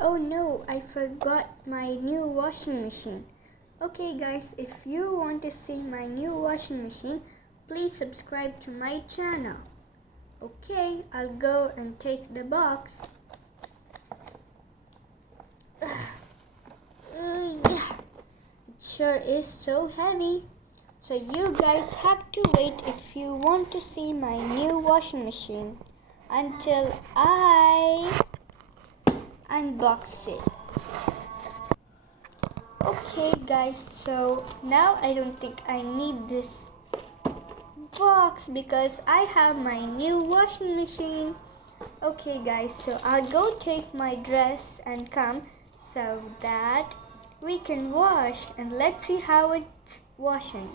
Oh no, I forgot my new washing machine. Okay guys, if you want to see my new washing machine, please subscribe to my channel. Okay, I'll go and take the box. Yeah, it sure is so heavy. So you guys have to wait if you want to see my new washing machine until I unbox it. Okay guys, so now I don't think I need this box because I have my new washing machine. Okay guys, so I'll go take my dress and come so that we can wash, and let's see how it's washing.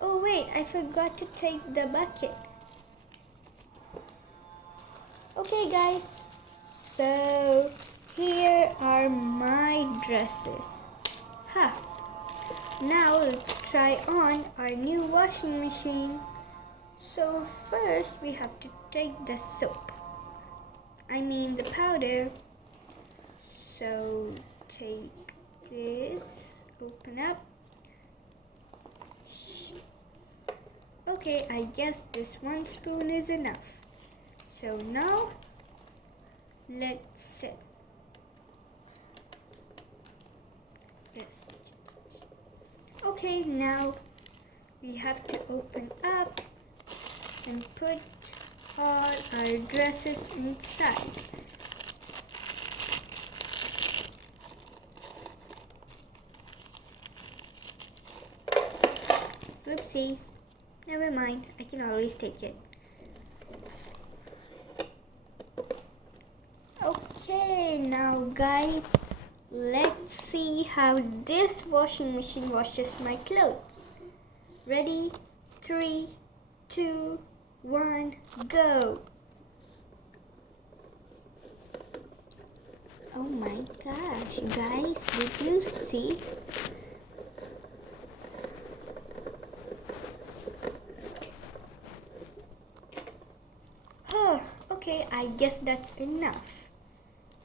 Oh wait, I forgot to take the bucket. Okay guys, so here are my dresses. Now let's try on our new washing machine. So first we have to take the soap. The powder. So take this, open up. Okay, I guess this 1 spoon is enough. So now let's set this. Okay, now we have to open up and put all our dresses inside. Oopsies. Never mind, I can always take it. Okay, now guys, let's see how this washing machine washes my clothes. Ready? 3, 2, 1, go! Oh my gosh, guys, did you see? Okay, I guess that's enough.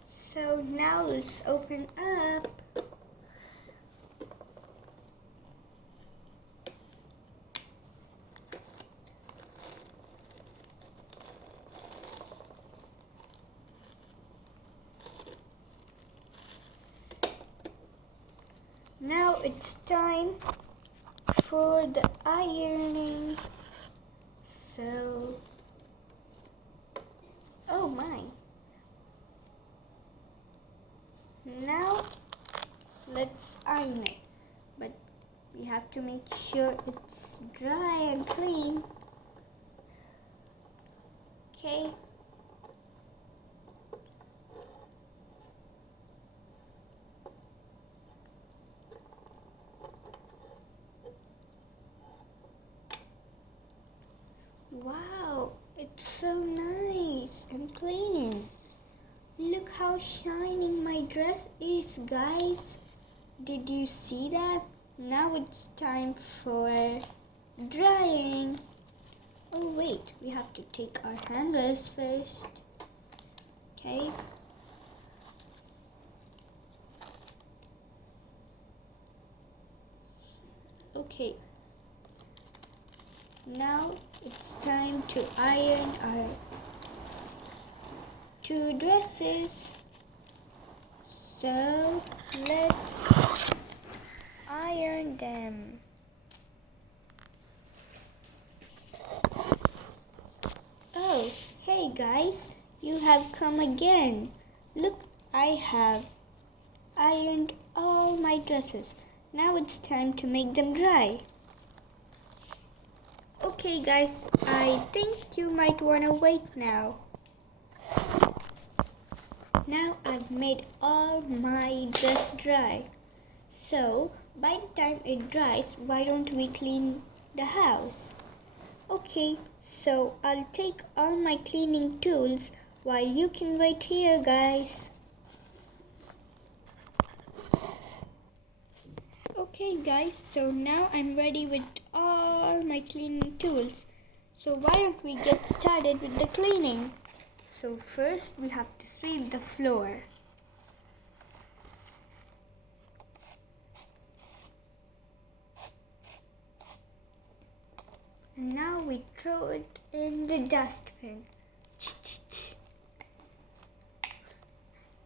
So now let's open up. Now it's time for the ironing. So, oh my. Now let's iron it, but we have to make sure it's dry and clean. Okay. Wow, it's so nice and clean. Look how shining my dress is, guys. Did you see that? Now it's time for drying. Oh wait, we have to take our hangers first. Okay. Okay. Now it's time to iron our 2 dresses. So let's iron them. Oh, hey guys, you have come again. Look, I have ironed all my dresses. Now it's time to make them dry. Okay guys, I think you might want to wait now. Now I've made all my dress dry. So by the time it dries, why don't we clean the house? Okay, so I'll take all my cleaning tools while you can wait here, guys. Okay guys, so now I'm ready with all my cleaning tools. So why don't we get started with the cleaning? So first we have to sweep the floor. And now we throw it in the dustbin.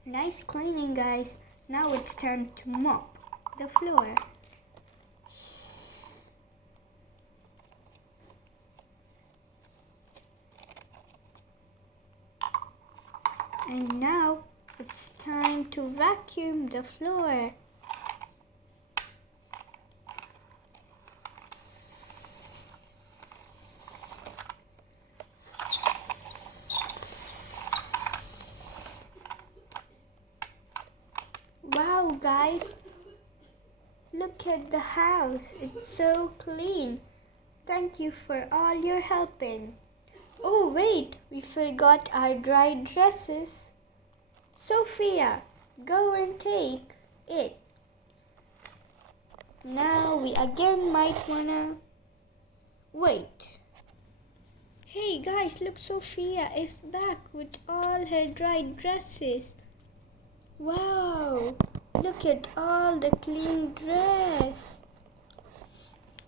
Nice cleaning, guys. Now it's time to mop the floor. And now it's time to vacuum the floor. Wow, guys, look at the house. It's so clean. Thank you for all your helping. Oh, wait, we forgot our dry dresses. Sophia, go and take it. Now we again might wanna wait. Hey guys, look, Sophia is back with all her dry dresses. Wow, look at all the clean dress.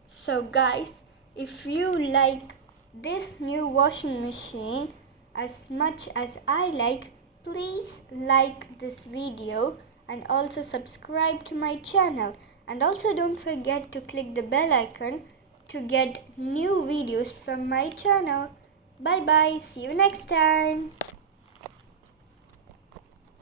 So guys, if you like this new washing machine as much as I like, please like this video and also subscribe to my channel. And also don't forget to click the bell icon to get new videos from my channel. Bye bye, see you next time.